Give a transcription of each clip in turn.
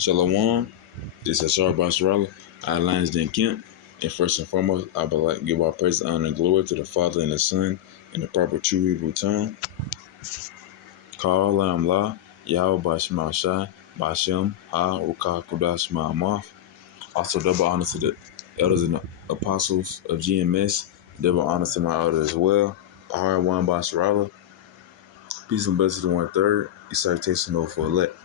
Shalom, this is Ashar Basharala. I Lions Den Kemp. And first and foremost, I would like to give our praise, honor, and glory to the Father and the Son in the proper true Hebrew tongue. Kal Lam La, Yahweh Bashma Shai, Bashem, Ha, Ukah, Kudash Ma'amoth. Also, double honor to the elders and the apostles of GMS. Double honor to my elder as well. Ahar One Basharala. Peace and blessings to 1/3. Excitation for elect.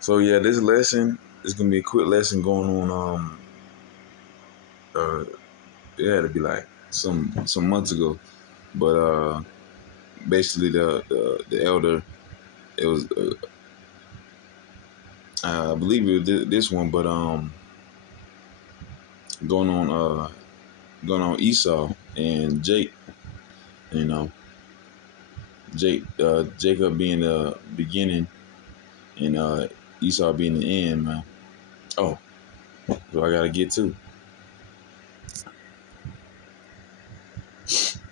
So yeah, this lesson is gonna be a quick lesson going on. It had to be like some months ago, but basically the elder, it was I believe it was this one, but going on Esau and Jake, you know, Jacob being the beginning and Esau being the end, man. Oh, so I gotta get to.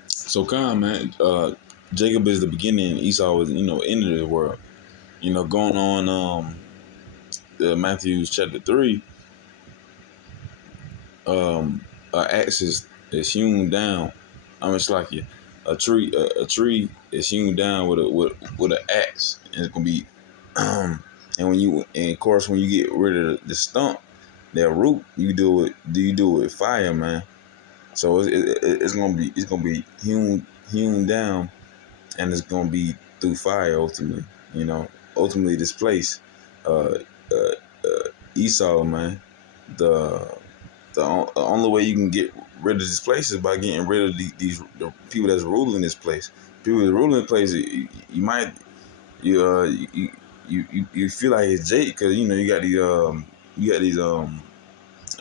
So come, man. Jacob is the beginning, and Esau is end of the world. Going on Matthew chapter 3, an axe is hewn down. It's like a tree is hewn down with an axe, and it's gonna be and of course when you get rid of the stump, that root, you do it with fire, man. So it's gonna be hewn down, and it's gonna be through fire ultimately. Ultimately this place, uh, uh, Esau, man. The only way you can get rid of this place is by getting rid of the people that's ruling this place. People that's ruling the place, you might you feel like it's Jake because you got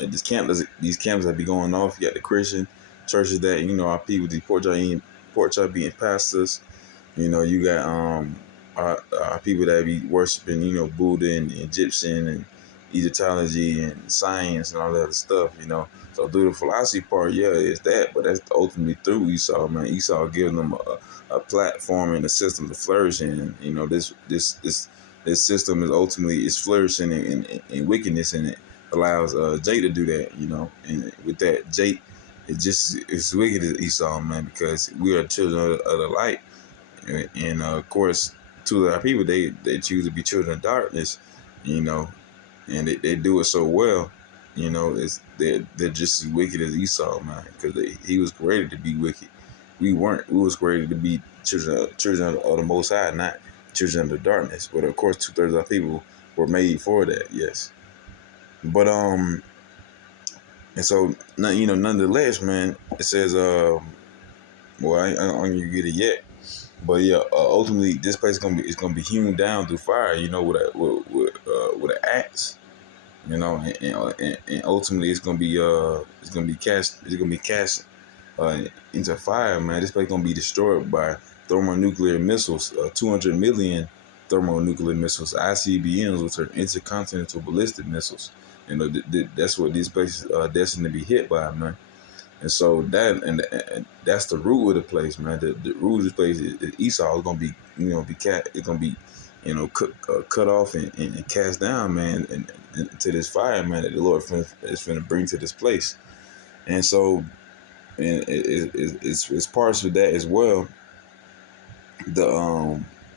these camps that be going off. You got the Christian churches that our people, these pork chop being pastors. You got our people that be worshiping Buddha and Egyptian and Egyptology and science and all that other stuff. So through the philosophy part, yeah, it's that, but that's ultimately through Esau, man. Esau giving them a platform and a system to flourish in. This system is ultimately flourishing in wickedness, and it allows Jake to do that. And with that, Jake it's wicked as Esau, man, because we are children of the light, and of course, to our people, they choose to be children of darkness, and they do it so well. They're just as wicked as Esau, man, because he was created to be wicked. We weren't. We was created to be children of the Most High, not children of the darkness. But of course, 2/3 of our people were made for that. Yes, but and so nonetheless, man, it says well, I don't gonna get it yet. But yeah, ultimately, this place is gonna be hewn down through fire. With an axe. And ultimately it's gonna be cast into fire, man. This place gonna be destroyed by thermonuclear missiles, 200 million thermonuclear missiles, ICBMs, which are intercontinental ballistic missiles. That's what these places are destined to be hit by, man. And so and that's the root of the place, man. The root of this place is Esau is gonna be, it's gonna be, cut off and cast down, man, and to this fire, man, that the Lord is finna bring to this place. And so, and it's parts of that as well. The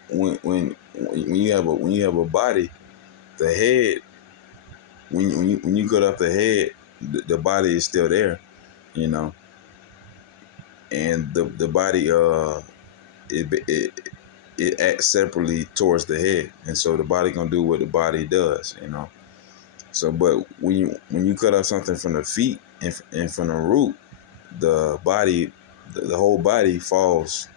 when you have a body, the head, when you cut off the head, the body is still there, and the body it acts separately towards the head, and so the body gonna do what the body does. So, but when you cut off something from the feet and from the root, the body, the whole body falls.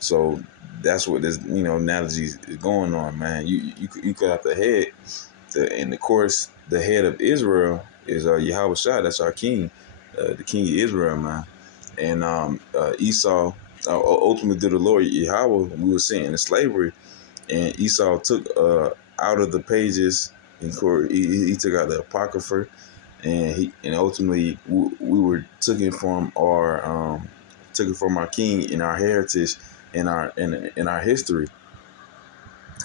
So that's what this analogy is going on, man. You cut off the head, and of course the head of Israel is Yahweh Shai. That's our king, the king of Israel, man. And Esau, ultimately through the Lord Yahweh, we were sent into slavery, and Esau took out of the pages, and he took out the apocrypha, and ultimately we were taken from our king in our heritage, in our history.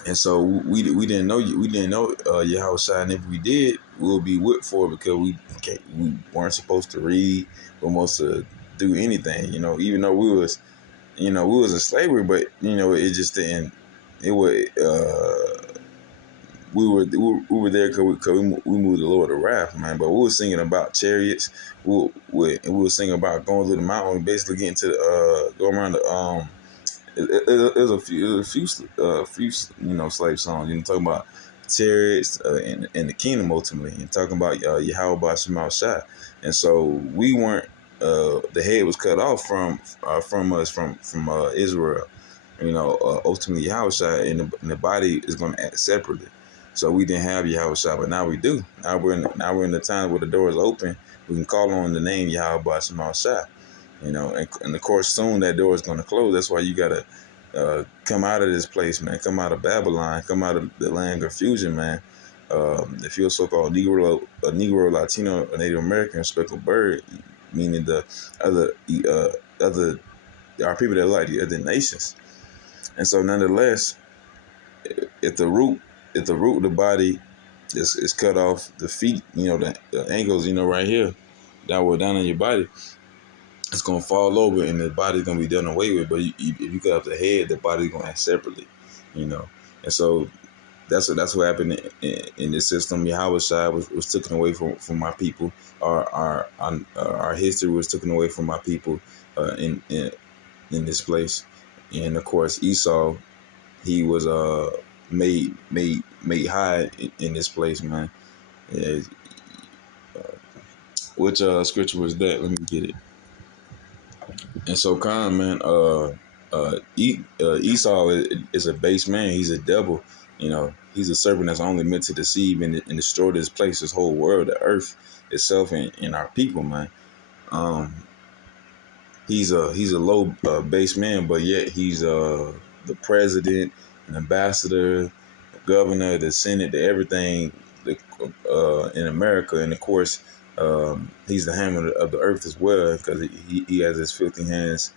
And so we didn't know Yahweh Shai, and if we did, we'll be whipped for it because we weren't supposed to read, we weren't supposed to do anything. Even though we was in slavery, but it just didn't. It was we were there because we moved the Lord of wrath, man. But we were singing about chariots. We were singing about going through the mountain, basically getting to go around the it was a few slave songs. Talking about chariots in the kingdom ultimately, and talking about Yahweh Shemal Shai. And so we weren't. The head was cut off from us from Israel. Ultimately Yahweh Shai, and the body is going to act separately. So we didn't have Yahweh Shai, but now we do. Now we're in the time where the door is open. We can call on the name Yahweh Shemal Shai. And of course soon that door is going to close. That's why you gotta come out of this place, man. Come out of Babylon. Come out of the land of confusion, man. If you're a so-called Negro, Latino, or Native American, speckled bird, meaning the other our people that are like the other nations. And so, nonetheless, if the root of the body is cut off, the feet, the ankles, right here, that were down on your body, it's gonna fall over and the body's gonna be done away with. But if you cut off the head, the body's gonna act separately, And so that's what happened in this system. Yahweh Shai was taken away from my people. Our history was taken away from my people in this place. And of course Esau, he was made high in this place, man. Yeah, which scripture was that? Let me get it. And so, Khan, man, Esau is a base man. He's a devil. He's a serpent that's only meant to deceive and destroy this place, this whole world, the earth itself, and our people, man. Um, he's a low base man, but yet he's the president, an ambassador, the governor, the senate, the everything in America, and of course. He's the hammer of the earth as well, because he has his filthy hands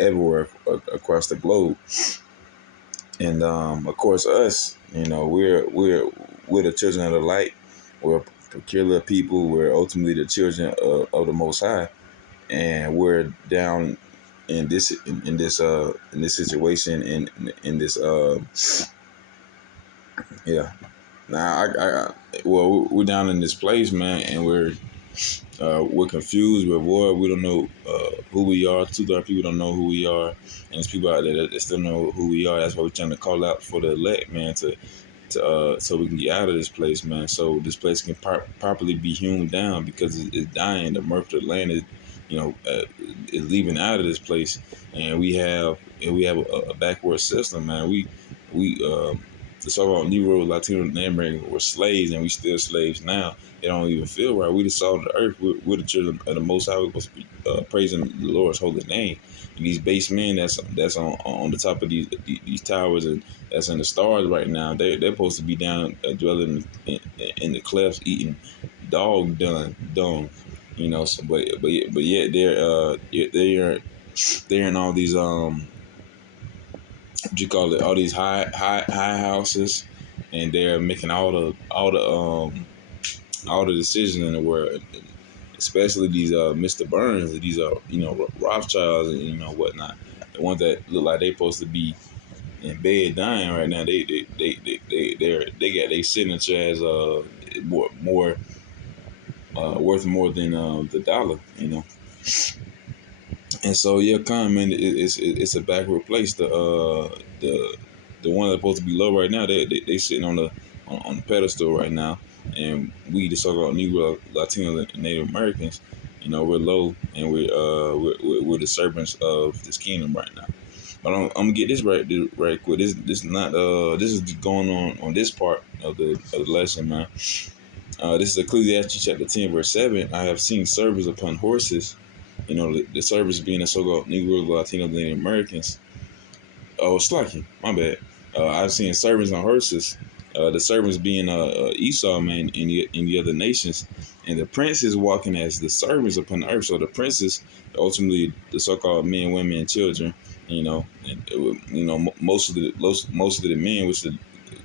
everywhere across the globe. And of course, us, we're the children of the light. We're a peculiar people. We're ultimately the children of the Most High, and we're down in this situation in this yeah. Now we're down in this place, man, and we're confused. We're void. We don't know who we are. 2,000 people don't know who we are, and there's people out there that still know who we are. That's why we're trying to call out for the elect, man, to so we can get out of this place, man. So this place can properly be hewn down because it's dying. The mirth of the land is leaving out of this place, and we have a backward system, man. We the so-called Negro, Latino, and American were slaves, and we still slaves now. It don't even feel right. We the salt of the earth. We're the children of the Most High. We're supposed to be praising the Lord's holy name. And these base men that's on the top of these towers and that's in the stars right now, they're supposed to be down dwelling in the clefts eating dog dung. So, but yet they're in all these what you call it, all these high houses, and they're making all the decisions in the world, especially these Mr. Burns, these Rothschilds and whatnot, the ones that look like they're supposed to be in bed dying right now. They got their signature as more worth more than the dollar, And so yeah, man, it's a backward place. The one that's supposed to be low right now, they sitting on the pedestal right now, and we the so-called Negro, Latino, and Native Americans, we're low, and we're the servants of this kingdom right now. But I'm gonna get this right quick. This is going on this part of the lesson, man. This is Ecclesiastes chapter 10, verse 7. I have seen servants upon horses. The servants being the so-called Negro, Latino, Native Americans. Oh, Slucky, my bad. I've seen servants on horses. The servants being Esau, man, in the other nations, and the princes walking as the servants upon the earth. So the princes, ultimately the so-called men, women, and children, And most of the men, which are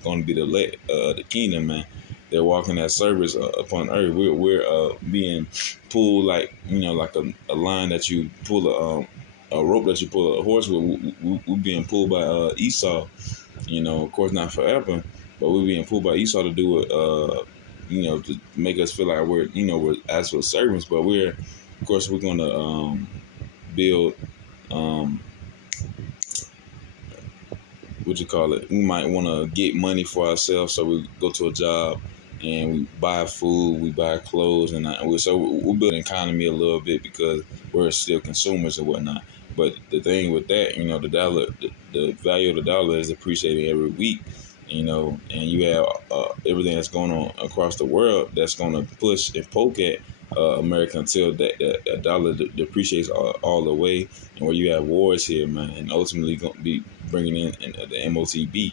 going to be the kingdom, man, they're walking that service upon earth. We're being pulled like like a line that you pull a rope that you pull a horse with. We're being pulled by Esau. Of course not forever, but we're being pulled by Esau to do it. To make us feel like we're actual servants, but of course, we're gonna build um, what you call it. We might want to get money for ourselves, so we go to a job and we buy food, we buy clothes, and we'll build an economy a little bit because we're still consumers and whatnot. But the thing with that, the value of the dollar is appreciating every week. And you have everything that's going on across the world that's going to push and poke at America until that dollar depreciates all the way, and where you have wars here, man, and ultimately going to be bringing in the MOTB.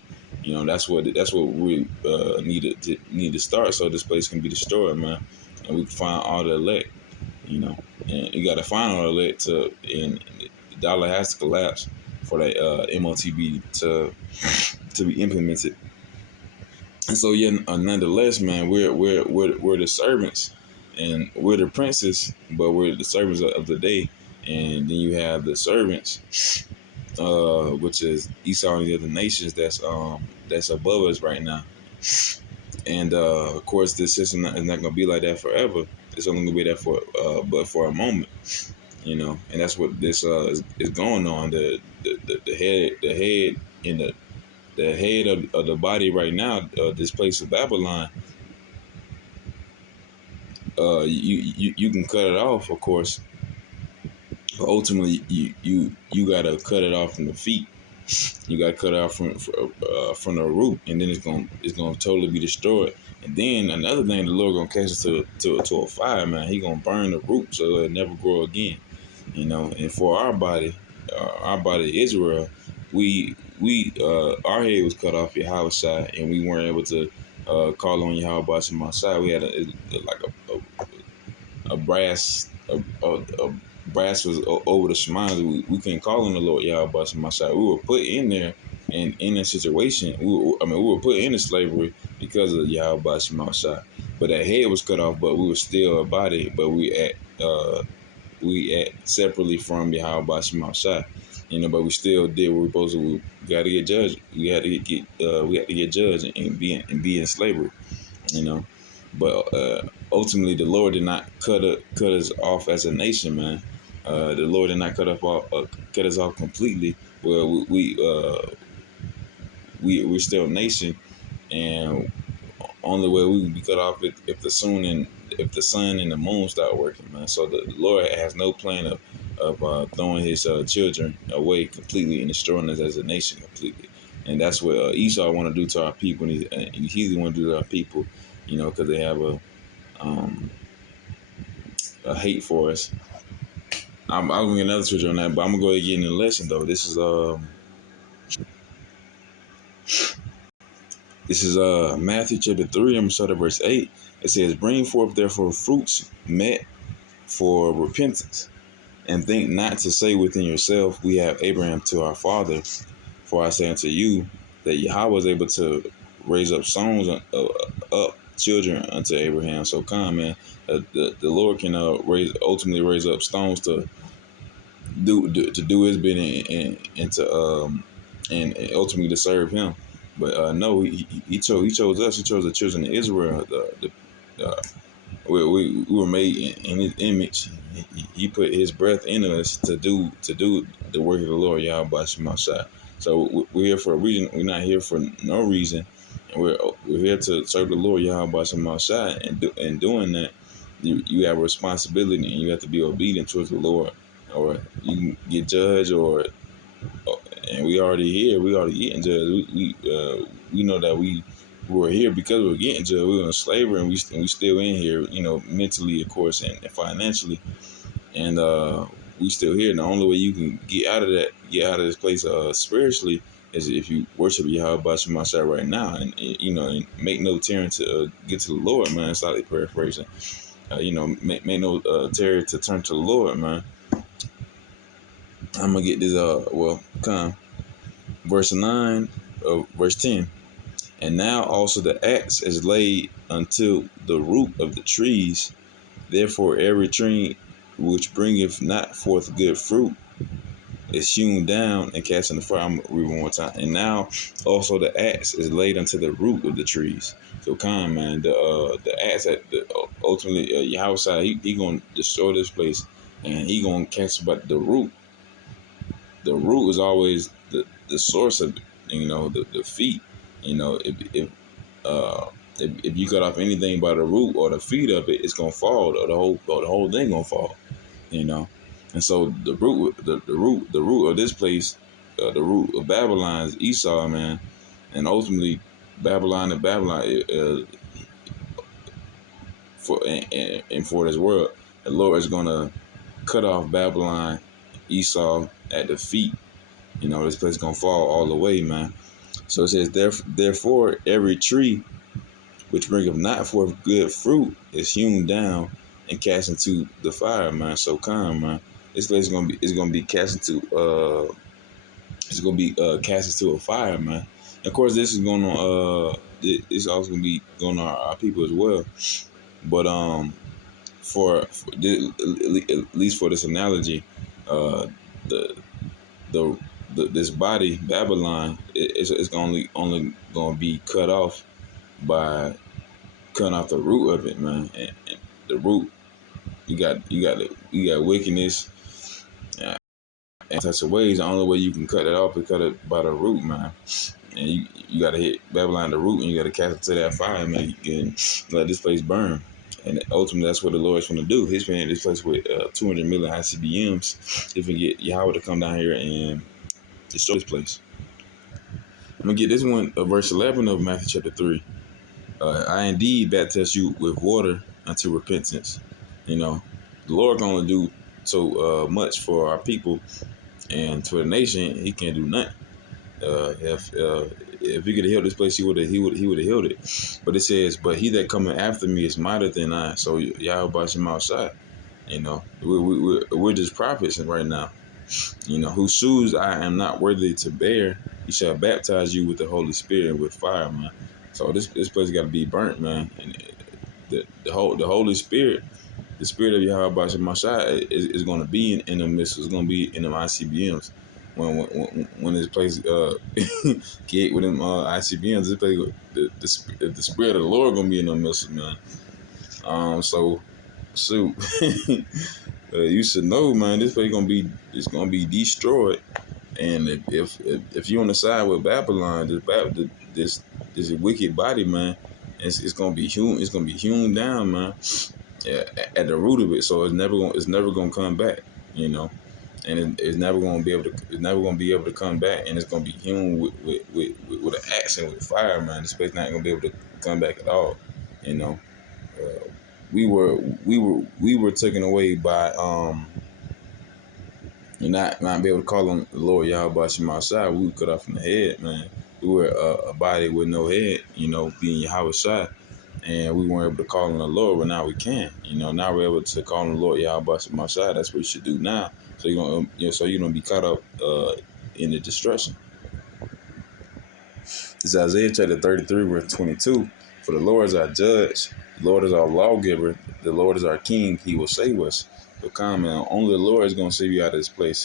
That's what we need to start, so this place can be destroyed, man, and we can find all the elect. And you got to find all the elect and the dollar has to collapse for that MOTB to be implemented. And so, yeah, nonetheless, man, we're the servants, and we're the princes, but we're the servants of the day. And then you have the servants, which is Esau and the other nations that's above us right now. And of course, this system is not going to be like that forever. It's only going to be that but for a moment, And that's what this is going on. The head in the head of the body right now, this place of Babylon, you can cut it off, of course, but ultimately you gotta cut it off from the feet. You gotta cut it off from the root, and then it's gonna totally be destroyed. And then another thing, the Lord gonna catch us to a fire, man. He gonna burn the root so it'll never grow again. And for our body Israel, our head was cut off Yahweh side, and we weren't able to call on Yahweh Bashim side. We had like a brass a brass was over the shemines. We couldn't call on the Lord Yahweh Bashim side. We were put in there, and in a situation, we were put into slavery because of Yahweh Bashim side. But that head was cut off, but we were still a body, but we act separately from Yahweh Bashim Shai. But we still did what we supposed to. We got to get judged. We had to get judged and be in slavery. But ultimately, the Lord did not cut us off as a nation, man. The Lord did not cut us off completely. Well, we're still a nation, and only way we can be cut off if the sun and the moon start working, man. So the Lord has no plan of throwing his children away completely and destroying us as a nation completely. And that's what Esau want to do to our people, and he's want to do to our people, because they have a hate for us. I'm gonna get another switch on that, but I'm gonna go ahead and get into the lesson though. This is Matthew chapter 3. I'm gonna start at verse 8. It says, "Bring forth therefore fruits met for repentance, and think not to say within yourself, we have Abraham to our father. For I say unto you that Yahweh is able to raise up up children unto Abraham. So come, man. The Lord can ultimately raise up stones to do his bidding and ultimately to serve him. But no, he chose us. He chose the children of Israel. We were made in his image. He put his breath in us to do the work of the Lord Yahweh Bashim Shai. So we're here for a reason. We're not here for no reason. And we're here to serve the Lord Yahweh Bashim Shai. And doing that, you have a responsibility, and you have to be obedient towards the Lord, or you can get judged, and we already here. We already getting judged. We know that we were here because we were getting judged. We were in slavery, and we still in here. Mentally, of course, and financially, and we still here. And the only way you can get out of this place spiritually is if you worship Yahweh Bashim Shai right now, and and make no tearing to get to the Lord, man. Slightly paraphrasing, make no tear to turn to the Lord, man. I'm gonna get this. Come verse 9, verse 10. And now also the axe is laid until the root of the trees. Therefore, every tree which bringeth not forth good fruit is hewn down and cast in the fire. I'm gonna read one more time. And now also the axe is laid unto the root of the trees. So, man, the axe at the ultimately Yahweh he gonna destroy this place, and he gonna cast about the root. The root is always the source of it. The feet. You know, uh, if you cut off anything by the root or the feet of it, it's gonna fall. Or the whole thing gonna fall. You know, and so the root of this place, the root of Babylon is Esau, man, and ultimately Babylon and for this world, the Lord is gonna cut off Babylon, Esau at the feet. This place is gonna fall all the way, man. So it says, therefore, every tree which bringeth not forth good fruit is hewn down and cast into the fire, man. So man, this place is gonna be cast into cast into a fire, man. And of course, this is going on. It's also gonna be going on our people as well. But at least for this analogy, the the this body Babylon it's only gonna be cut off by cutting off the root of it, man. And the root, you got wickedness and such a ways. The only way you can cut it off is cut it by the root, man. And you got to hit Babylon the root, and you got to cast it to that fire, man. You can let this place burn. And ultimately, that's what the Lord's going to do. He's going to hit this place with 200 million ICBMs if we get Yahweh to come down here and destroy this place. I'm going to get this one, verse 11 of Matthew chapter 3. I indeed baptize you with water unto repentance. The Lord going to do so much for our people, and to the nation, he can't do nothing. If he could have healed this place, he would have healed it. But it says, but he that cometh after me is mightier than I. So Yahweh brought him outside. We're just prophets right now. Whose shoes I am not worthy to bear. He shall baptize you with the Holy Spirit and with fire, man. So this place got to be burnt, man. And the Holy Spirit, the Spirit of Yahweh Bashim Mashai is going to be in the midst. It's going to be in them ICBMs. When this place get with them ICBMs, this place, the Spirit of the Lord going to be in the midst, man. So shoot, you should know, man. This place it's gonna be destroyed. And if you're on the side with Babylon, this wicked body, man, it's gonna be hewn. It's gonna be hewn down, man, at the root of it. So it's never gonna come back, and it's never gonna be able to come back. And it's gonna be hewn with an axe and with fire, man. This place not gonna be able to come back at all, we were taken away by and not be able to call on the Lord Yahweh Shema Shai. We were cut off from the head, man. We were a body with no head, being Yahweh Shai, and we weren't able to call on the Lord, but now we can. Now we're able to call on the Lord Yahweh Shema Shai. That's what you should do now. So you're gonna be caught up in the destruction. It's Isaiah chapter 33, verse 22. For the Lord is our judge, the Lord is our lawgiver, the Lord is our king, he will save us. So comment, only the Lord is going to save you out of this place.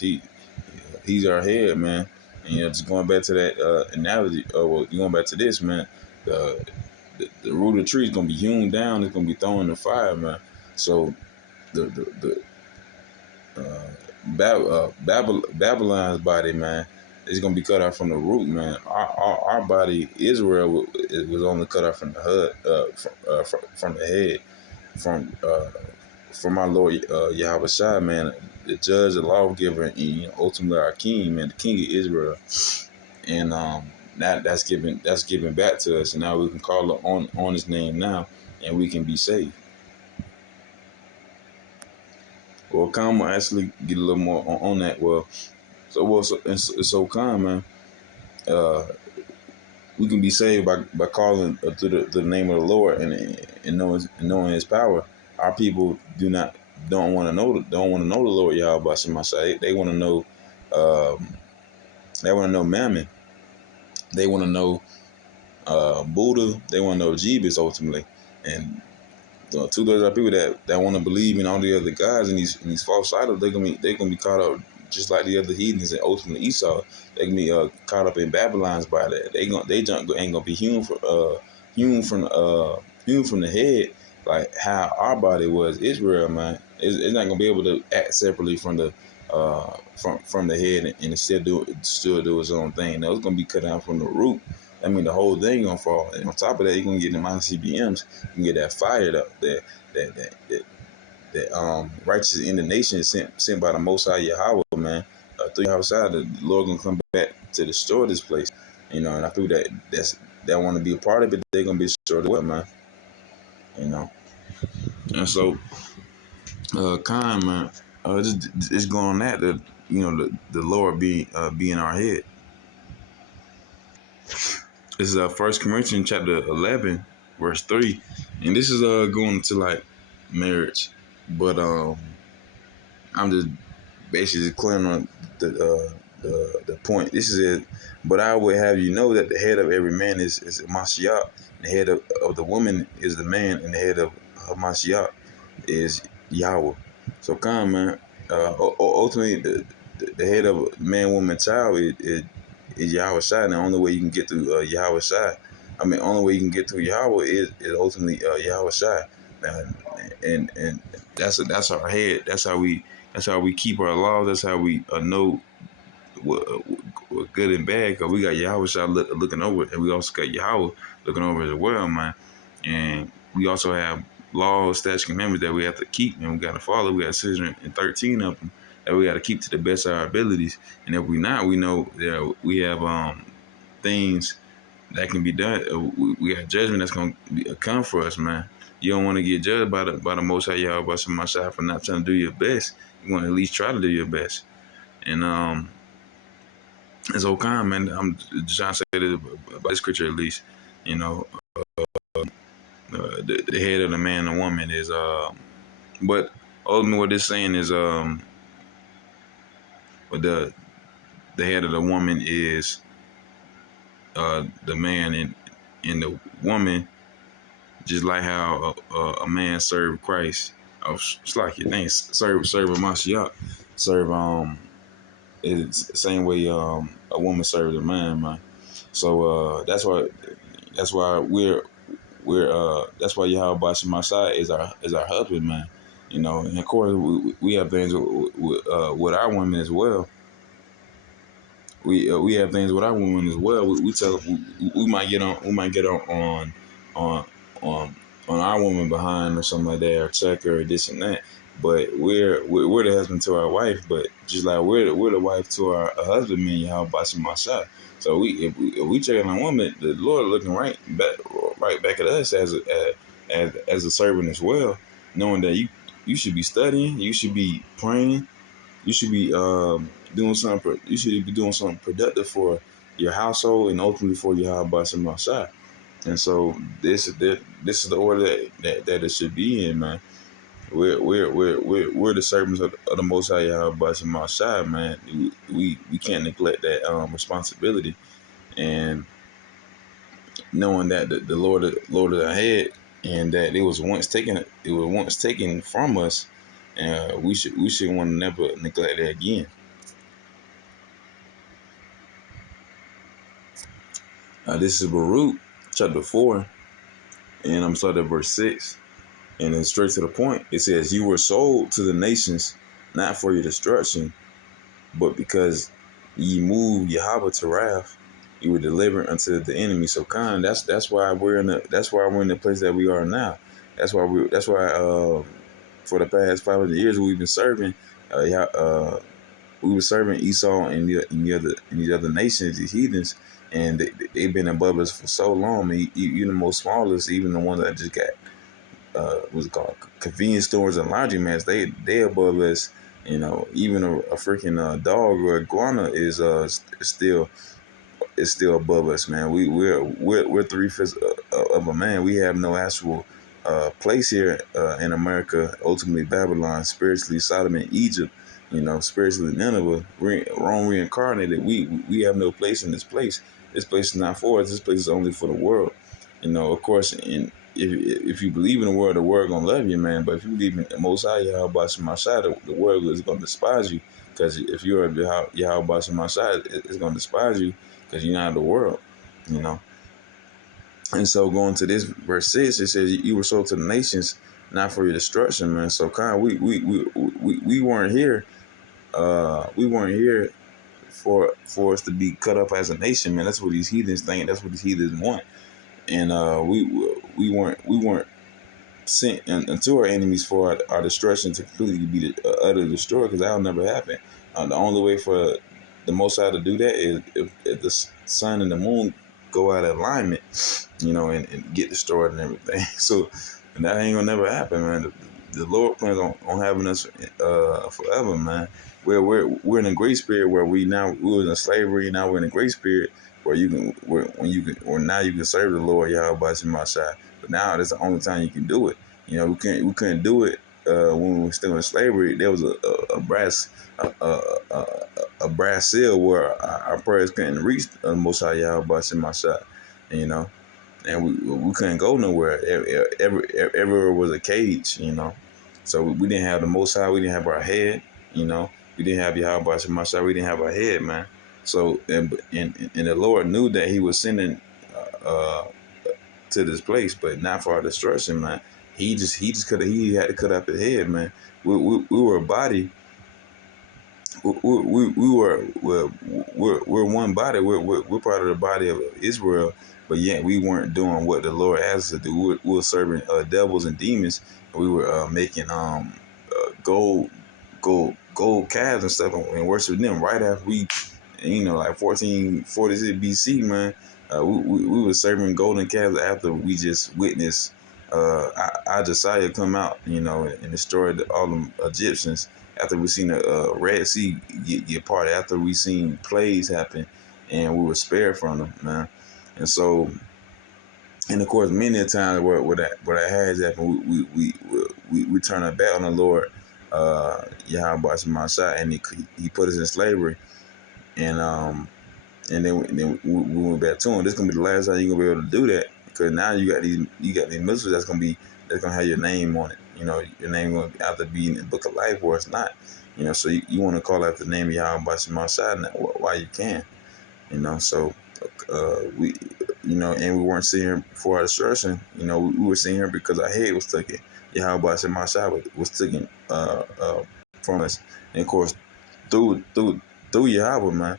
He's our head, man. And just going back to that analogy, going back to this, man, the root of the tree is going to be hewn down, it's going to be thrown in the fire, man. So Babylon's body, man, is gonna be cut off from the root, man. Our body, Israel, was only cut off from the head, from the head, from our Lord Yahweh Shai, man, the judge, the lawgiver, and ultimately our king, man, the king of Israel, and that's given back to us, and now we can call on his name now, and we can be saved. Well, Khan will actually get a little more on that. So Khan, man, we can be saved by calling to the name of the Lord and knowing His power. Our people don't want to know the Lord Yahweh Shema. They want to know Um, they want to know Mammon. They want to know Buddha. They want to know Jeebus ultimately. And two-thirds of people that want to believe in all the other gods and these false idols, they're gonna be caught up just like the other heathens and ultimately Esau. They can be caught up in Babylon's by that. They junk ain't gonna be hewn from hewn from the head like how our body was Israel, man. It's not gonna be able to act separately from the from the head and still do its own thing. No, it's gonna be cut out from the root. I mean, the whole thing gonna fall. And on top of that, you're gonna get them ICBMs. You can get that fired up, that righteous indignation sent by the Most High Yahweh, man. Through outside, the Lord gonna come back to destroy this place, And I feel that want to be a part of it, they're gonna be destroyed as well, man. You know. And so, Khan, man, just going on that, the Lord be in our head. This is First Corinthians chapter 11, verse 3, and this is going to like marriage, but I'm just basically just clearing on the point. This is it. But I would have you know that the head of every man is Mashiach. The head of the woman is the man, and the head of Mashiach is Yahweh. So come, man. Ultimately, the head of man, woman, child is Yahweh Shai. And the only way you can get through Yahweh Shai, only way you can get through Yahweh is ultimately Yahweh Shai. And that's our head. That's how we keep our laws. That's how we know what good and bad. Cause we got Yahweh Shai looking over it, and we also got Yahweh looking over it as well, man. And we also have laws, statutes, commandments that we have to keep, and we got to follow. We got 613 of them that we got to keep to the best of our abilities. And if we not, we know that we have things that can be done. We got judgment that's gonna come for us, man. You don't want to get judged by the Most High Yahweh by some for not trying to do your best. You want to at least try to do your best. And it's all kind, man. I'm just trying to say this about this scripture at least. You know, the head of the man and woman is but ultimately what it's saying is the head of the woman is the man, and the woman, just like how a man served Christ. It's like your name serve a Mashiach, serve it's the same way a woman serves a man. So that's why that's why Yahweh Bashim Mashiach is our husband, man. And of course we have things with our women as well. We have things with our women as well. We might get on on our woman behind or something like that, or check her or this and that. But we're the husband to our wife, but just like we're the wife to our husband, man. How about my shot? So if we check on a woman, the Lord looking right back at us as a servant as well, knowing that you should be studying, you should be praying, you should be doing something. You should be doing something productive for your household and ultimately for your house and outside. And so this is the order that it should be in, man. We're the servants of the Most High Yahweh and outside, man. We can't neglect that responsibility, and knowing that the Lord is ahead, and that it was once taken from us. We should want to never neglect that again. This is Baruch chapter 4, and I'm starting at verse 6, and then straight to the point. It says, "You were sold to the nations, not for your destruction, but because ye moved Yahweh to wrath, you were delivered unto the enemy." So, that's why we're in the place that we are now. That's why for the past 500 years we've been serving. We were serving Esau and these other nations, these heathens, and they've been above us for so long. I mean, even the most smallest, even the ones that just got what's it called, convenience stores and laundromats, they above us. Even a freaking dog or iguana is still above us, man. We're 3/5 of a man. We have no actual place here in America. Ultimately, Babylon, spiritually Sodom and Egypt. spiritually none of us. Wrong reincarnated. We have no place in this place. This place is not for us. This place is only for the world. Of course, and if you believe in the world gonna love you, man. But if you believe in the Most High Yahweh Shemashai, the world is gonna despise you. Because if you're Yahweh Shemashai, it's gonna despise you because you're not of the world. You know. And so going to this verse 6, it says, "You were sold to the nations, not for your destruction, man." So kind of we weren't here. We weren't here for us to be cut up as a nation, man. That's what these heathens think. That's what these heathens want. And we weren't sent into our enemies for our destruction to completely be utterly destroyed, because that'll never happen. The only way for the Most High to do that is if the sun and the moon go out of alignment, and get destroyed and everything. So, and that ain't gonna never happen, man. The Lord plans on having us forever, man. We're in a grace period where we was in slavery. Now we're in a grace period where now you can serve the Lord Yahweh Shemashai. But now that's the only time you can do it. We couldn't do it when we were still in slavery. There was a brass a brass seal where our prayers couldn't reach the Most High Yahweh Shemashai. You know, and we couldn't go nowhere. Everywhere was a cage. So we didn't have the Most High. We didn't have our head. We didn't have Yahweh Shemashai. We didn't have our head, man. So and the Lord knew that He was sending to this place, but not for our destruction, man. He had to cut up His head, man. We were a body. We're one body. We're part of the body of Israel, but yet we weren't doing what the Lord asked us to do. We were serving devils and demons. We were making gold calves and stuff and worshiping them right after we, like 1446 BC, man. We were serving golden calves after we just witnessed Josiah come out, and destroy all them Egyptians. After we seen the Red Sea get parted, after we seen plagues happen, and we were spared from them, man. And so, and of course, many a times where that has happened, we turn our back on the Lord, Yahweh Shemashai, and he put us in slavery, and then we went back to him. This is gonna be the last time you're gonna be able to do that, because now you got these missiles that's gonna have your name on it. Your name gonna either be in the book of life or it's not. So you want to call out the name of Yahweh Shemashai while you can. So we, and we weren't seeing her for our destruction. We were seeing her because our head was taken. Yahweh Shemashai was taken from us, and of course through Yahweh, man.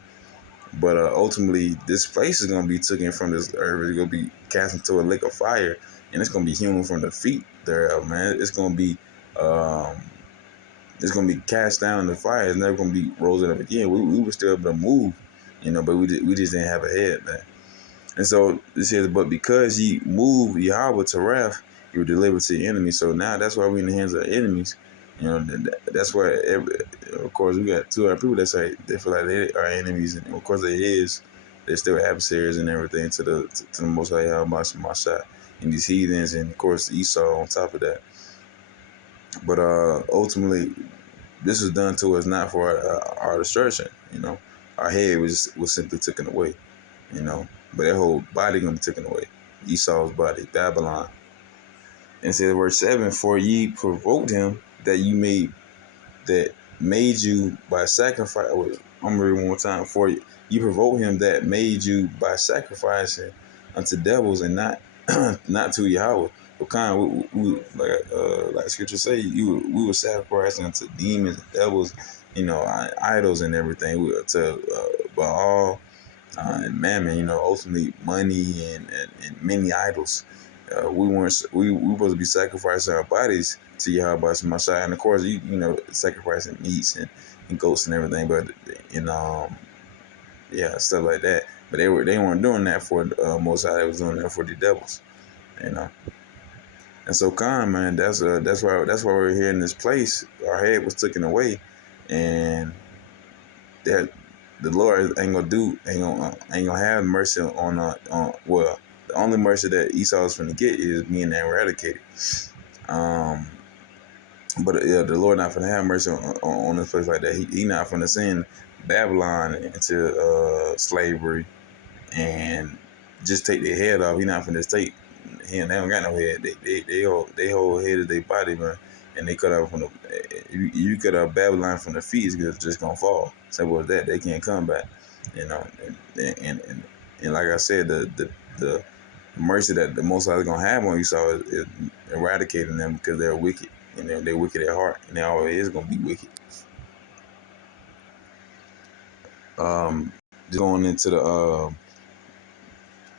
But ultimately, this place is gonna be taken from this earth. It's gonna be cast into a lake of fire, and it's gonna be hewn from the feet thereof, man. It's gonna be cast down in the fire. It's never gonna be rose up again. We were still able to move, but we just didn't have a head, man. And so it says, but because ye moved Yahweh to wrath, you were delivered to your enemies. So now that's why we're in the hands of our enemies. That's why, of course, we got 200 people that say they feel like they are enemies, and of course they're still adversaries and everything to the Most High Yahweh Shemashai, and these heathens, and of course Esau on top of that. But ultimately, this was done to us not for our destruction. Our head was simply taken away. But that whole body gonna be taken away. Esau's body, Babylon. And says verse 7, for ye provoked him that made you by sacrifice. I'm reading one more time. For you provoked him that made you by sacrificing unto devils and not not to Yahweh. But kind of we like Scripture say, we were sacrificing unto demons, devils, idols and everything, to Baal and Mammon. Ultimately money and many idols. We were supposed to be sacrificing our bodies to Yahweh Shemashai, and of course, sacrificing meats and goats and everything, but stuff like that. But they weren't doing that for Most High. They was doing that for the devils, And so, man, that's why we're here in this place. Our head was taken away, and that the Lord ain't gonna have mercy on well. The only mercy that Esau is going to get is being eradicated. But yeah, the Lord not finna have mercy on this place like that. He not finna send Babylon into slavery and just take their head off. He not finna take. They don't got no head. They whole head is their body, man. And they cut off from the. You cut off Babylon from the feet, it's just gonna fall. Simple as that. They can't come back. You know, and like I said, the mercy that the Most High is gonna have on Esau is eradicating them because they're wicked and they're wicked at heart, and they always is gonna be wicked. Just going into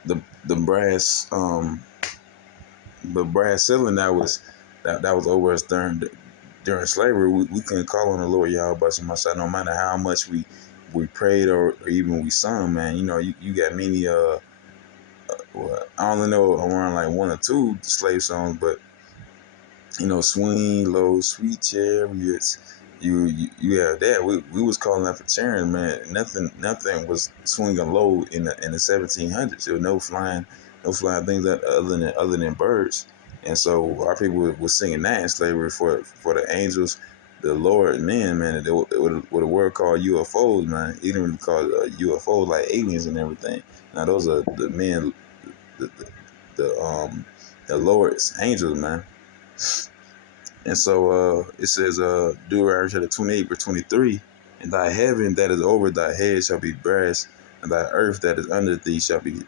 the brass ceiling that was over us during slavery. We couldn't call on the Lord Yahweh Shemashah, no matter how much we prayed or even we sung, man. You know, you got many well, I only know around like one or two slave songs, but you know, swing low, sweet chariots. You have that. We was calling out for chariots, man. Nothing was swinging low in the 1700s. There was no flying things that other than birds. And so our people were singing that in slavery for the angels, the Lord, men, man. What the word called UFOs, man. Even called UFOs like aliens and everything. Now those are the men, the the, the Lord's angels, man. And so it says, Deuteronomy chapter 28, verse 23, and thy heaven that is over thy head shall be brass, and thy earth that is under thee shall be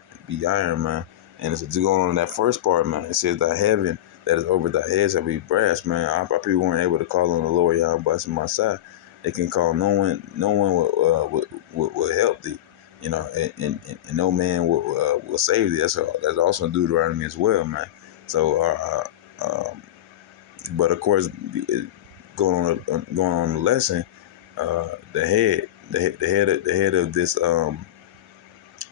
iron, man. And it's going on in that first part, man. It says, thy heaven that is over thy head shall be brass, man. Our people weren't able to call on the Lord Yahweh on my side. They can call no one will help thee, you know, and no man will save thee. That's also in Deuteronomy as well, man. So but of course, going on the lesson, the head of this the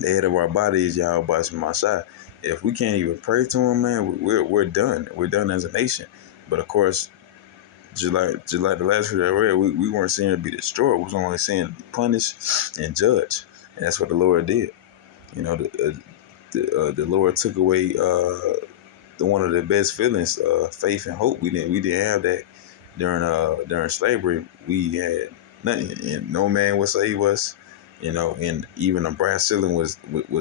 head of our body is Yahweh Shemashah. If we can't even pray to him, man, we're done. We're done as a nation. But of course, just like the last video I read, we weren't seeing it be destroyed. We was only seeing it be punished and judged, and that's what the Lord did. You know, the Lord took away one of the best feelings, faith and hope. We didn't have that during slavery. We had nothing, and no man would save us. You know, and even a brass ceiling was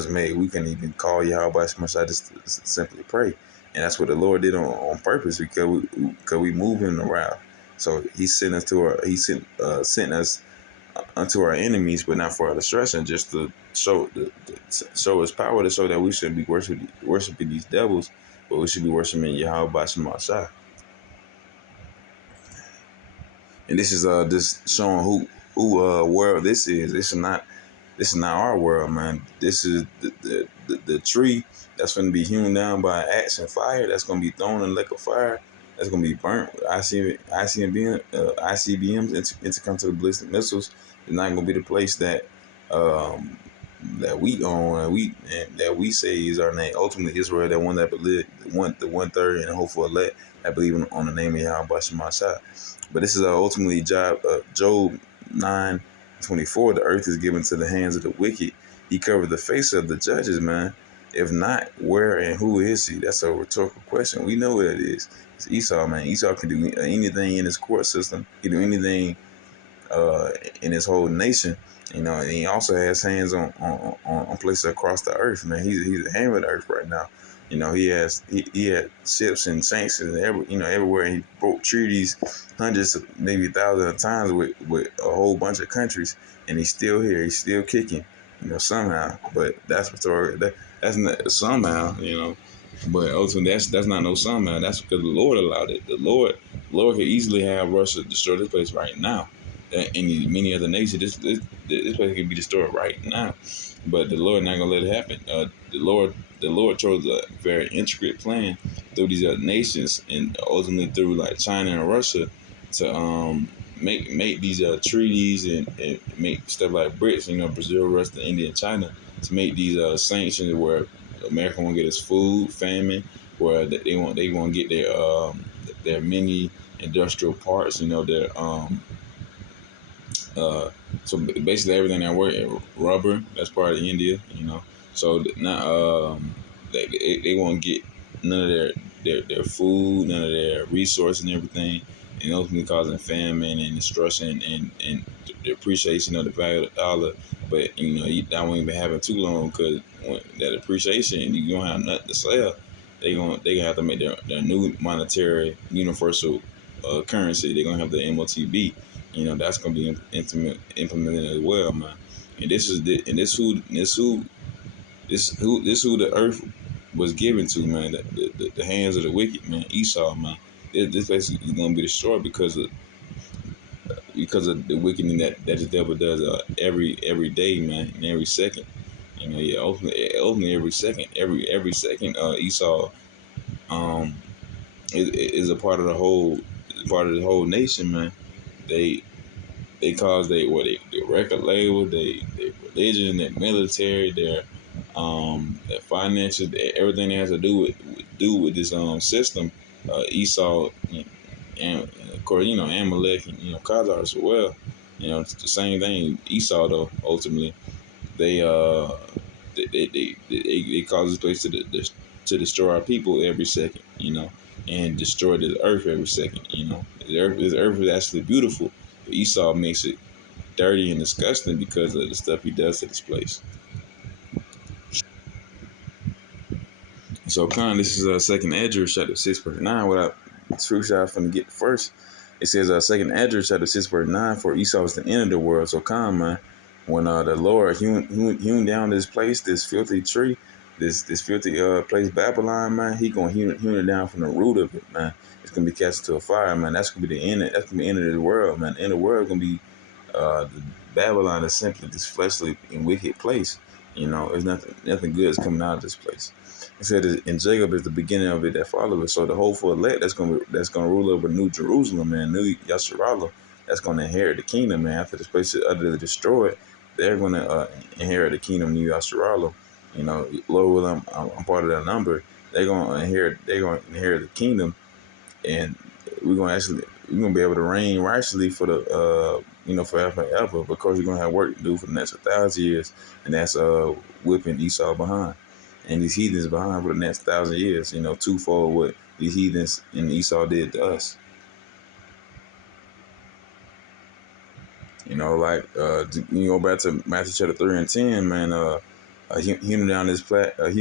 made. We couldn't even call Yahweh Shemashah just to simply pray, and that's what the Lord did on purpose because we move him around. So he sent us unto our enemies, but not for our destruction, just to show his power, to show that we shouldn't be worshiping these devils, but we should be worshiping Yahweh Shemashah. And this is just showing who world this is. This is not our world, man. This is the tree that's going to be hewn down by an axe and fire. That's going to be thrown in a lake of fire. That's going to be burnt. ICBMs, intercontinental ballistic missiles, is not going to be the place that that we own and that we say is our name. Ultimately, Israel, that one that believe, the 1/3 and the hopeful elect that believe on the name of Yahweh Shemashah. But this is ultimately Job 9:24. The earth is given to the hands of the wicked. He covered the face of the judges, man. If not, where and who is he? That's a rhetorical question. We know what it is. It's Esau, man. Esau can do anything in his court system. He can do anything in his whole nation. You know, and he also has hands on places across the earth, man. He's the hand of the earth right now. You know, he had ships and sanctions everywhere. And he broke treaties hundreds, maybe thousands of times with a whole bunch of countries, and he's still here. He's still kicking, you know, somehow. But that's that's not somehow, you know. But ultimately, that's not no somehow. That's because the Lord allowed it. The Lord could easily have Russia destroy this place right now. And many other nations, this place can be destroyed right now. But the Lord not gonna let it happen. The Lord chose a very intricate plan through these other nations, and ultimately through like China and Russia, to make these treaties and make stuff like BRICS, you know, Brazil, Russia, India, and China, to make these sanctions where America won't get its food, famine, where they won't get their many industrial parts, you know, their so basically everything that work, rubber, that's part of India, you know. So now they won't get none of their food, none of their resources and everything, and ultimately causing famine and destruction and the appreciation of the value of the dollar. But that won't even happen too long because that appreciation, you don't have nothing to sell. They gonna have to make their new monetary universal currency. They're gonna have the MOTB. That's gonna be implemented as well, man. And this is the and this who the earth was given to, man. The hands of the wicked, man. Esau, man. This place is gonna be destroyed because of the wickedness that the devil does every day, man, and every second. Yeah, ultimately every second, Esau um is a part of the whole nation, man. They they cause their record label, their religion, their military, their finances, everything that has to do with this system. Esau and of course Amalek and Khazar as well. It's the same thing. Esau though ultimately they they cause this place to destroy our people every second. And destroy the earth every second. This earth is actually beautiful, but Esau makes it dirty and disgusting because of the stuff he does to this place. So, this is second Ezra chapter 6 verse 9. What I screenshot from to get first, it says second Ezra chapter 6 verse 9. For Esau is the end of the world. So, man, when the Lord hewn down this place, this filthy tree, this filthy place Babylon, man, he gonna hewn it down from the root of it, man. It's gonna be cast into a fire, man. That's gonna be the end. That's gonna be the end of the world, man. The end of the world gonna be the Babylon is simply this fleshly and wicked place. There's nothing good is coming out of this place. It said, and Jacob is the beginning of it that followeth. So the hopeful elect that's gonna rule over New Jerusalem, man, New Yasharallah, that's gonna inherit the kingdom, man. After this place is utterly destroyed, they're gonna inherit the kingdom, New Yasharallah. Lord willing, I'm part of that number. They're gonna inherit. The kingdom, and we're gonna be able to reign righteously for the forever and ever. But of course, we're gonna have work to do for the next 1,000 years, and that's whipping Esau behind and these heathens behind for the next 1,000 years. Twofold what these heathens and Esau did to us. Like you go back to Matthew chapter 3 and 10, man. Hewn down this place with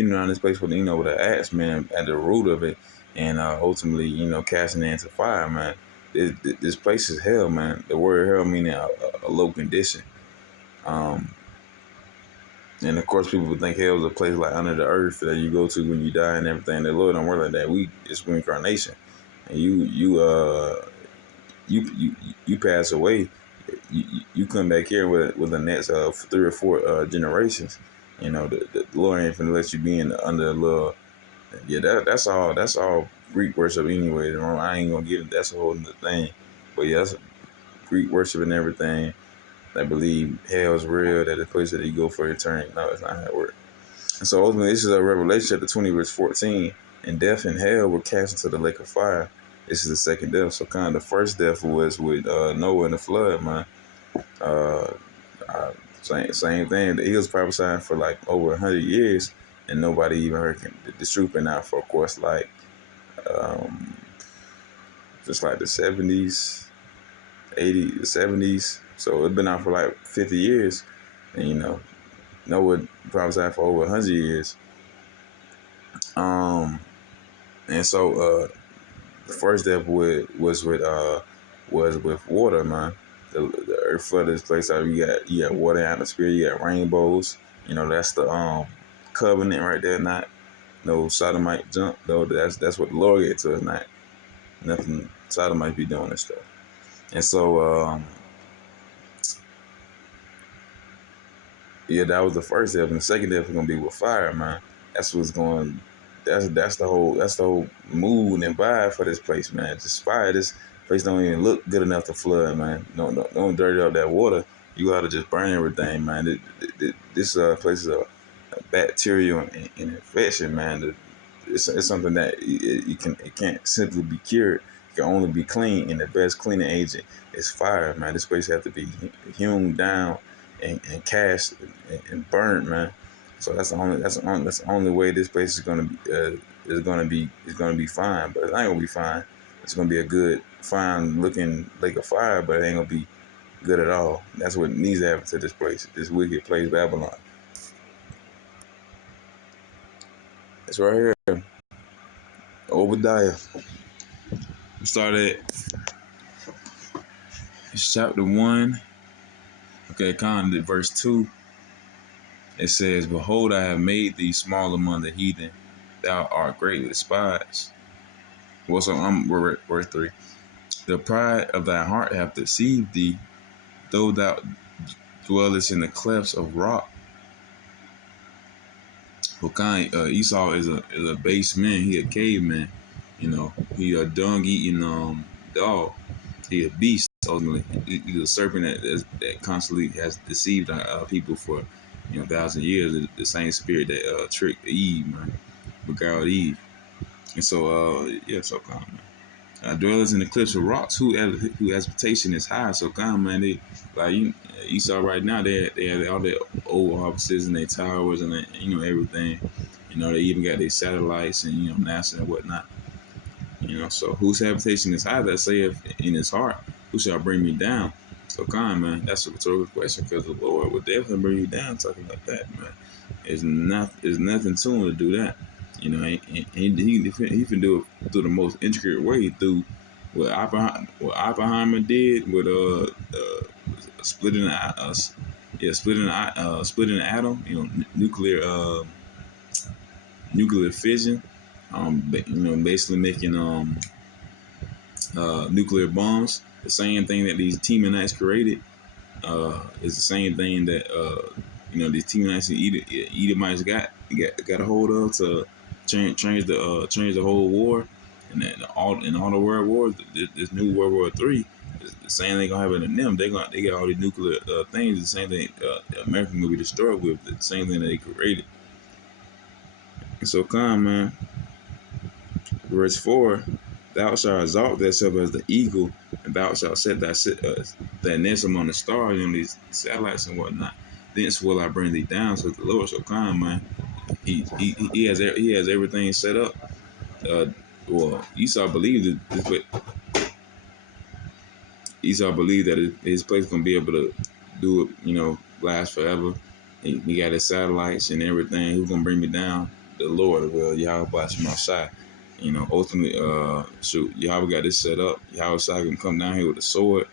with an axe, man, at the root of it, and ultimately, casting it into fire, man. This place is hell, man. The word hell meaning a low condition. And of course, people would think hell is a place like under the earth that you go to when you die and everything. The Lord don't work like that. It's reincarnation, and you pass away. You come back here with the next 3 or 4 generations. The Lord ain't finna let you be under a little. Yeah, that's all Greek worship anyway. I ain't gonna get it. That's a whole other thing. But yeah, that's Greek worship and everything. They believe hell is real, that the place that you go for eternity. No, that's not how it works. And so ultimately, this is a Revelation chapter 20, verse 14. And death and hell were cast into the lake of fire. This is the second death. So the first death was with Noah and the flood, man. Uh, same thing. He was prophesying for like over 100 years, and nobody even heard the truth been out for, of course, like um, just like the 70s, 80s, the 70s. So it's been out for like 50 years, and Noah prophesied for over 100 years. And so the first death was with water, man. The earth flooded this place out. You got water in the atmosphere. You got rainbows. That's the covenant right there. Not no sodomite junk though. That's what the Lord gave to us. Not nothing sodomite be doing and stuff. And so yeah, that was the first death, and the second death is gonna be with fire, man. That's what's going. That's the whole mood and vibe for this place, man. Just fire. This place don't even look good enough to flood, man. Don't dirty up that water. You gotta just burn everything, man. This place is a bacterial and infection, man. It's something that it can't simply be cured. It can only be clean, and the best cleaning agent is fire, man. This place has to be hewn down and cast and burned, man. So that's the only way this place is gonna be it's gonna be fine, but it ain't gonna be fine. It's gonna be a good, fine looking lake of fire, but it ain't gonna be good at all. That's what needs to happen to this place, this wicked place, Babylon. It's right here, Obadiah. We started chapter 1. Okay, kind of verse 2. It says, "Behold, I have made thee small among the heathen; thou art greatly despised." Well, so I'm verse 3. The pride of thy heart hath deceived thee, though thou dwellest in the clefts of rock. Well, Esau is a base man. He a caveman. You know, he a dung eating dog. He a beast. Ultimately, he's a serpent that constantly has deceived people for 1,000 years. The same spirit that tricked Eve, man, beguiled Eve. And so, yeah, so come, man. Dwellers in the cliffs of rocks, who expectation is high. So come, man, they like Esau right now. They have all their old offices and their towers and everything. They even got their satellites and NASA and whatnot. So whose habitation is high that saith in his heart, who shall bring me down? So come, man, that's a rhetorical question because the Lord will definitely bring you down. Talking like that, man, there's nothing to him to do that. He can do it through the most intricate way, through what Oppenheimer did with splitting splitting the atom, nuclear fission, basically making nuclear bombs. The same thing that these Temanites created is the same thing that these Temanites and Edomites got a hold of to change the whole war, and then all the world wars. This new World War III, the same thing gonna happen to them. They got all these nuclear things. The same thing America gonna be destroyed with. The same thing that they created. And so come, man. Verse 4, thou shalt exalt thyself as the eagle, and thou shalt set thy nest among the stars, these satellites and whatnot. Thence will I bring thee down, so the Lord shall come, man. He has everything set up. Esau believed that his place gonna be able to do it, last forever. He got his satellites and everything. Who's gonna bring me down? The Lord will, Yahweh Shemashai. Ultimately, Yahweh got this set up. Yahweh Shai can come down here with a sword,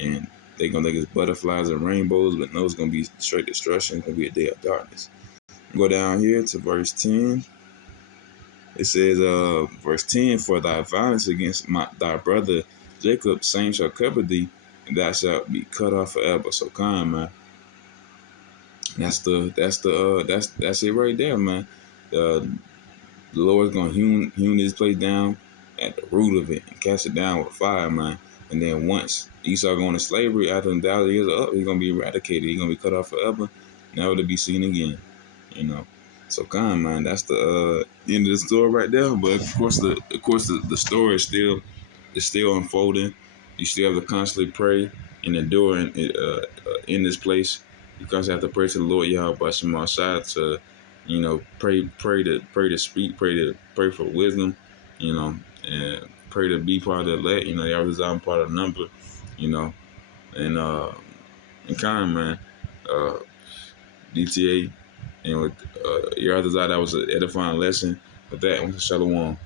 and they're gonna think it's butterflies and rainbows, but no, it's gonna be straight destruction. It's gonna be a day of darkness. Go down here to verse 10. It says, verse 10, for thy violence against thy brother Jacob, same shall cover thee, and thou shalt be cut off forever. So come, man. That's it right there, man. The Lord's gonna hewn this place down at the root of it and cast it down with fire, man. And then once Esau going to slavery, after 1,000 years are up, he's gonna be eradicated. He's gonna be cut off forever, never to be seen again. So come, man. That's the end of the story right there. But of course, the story is still unfolding. You still have to constantly pray and endure in this place. You constantly have to pray to the Lord Yahweh Shemashai to pray to speak, pray for wisdom, and pray to be part of the elect. Y'all design part of the number, and kind, man. DTA, and with your other side, that was an edifying lesson. With that, shalom.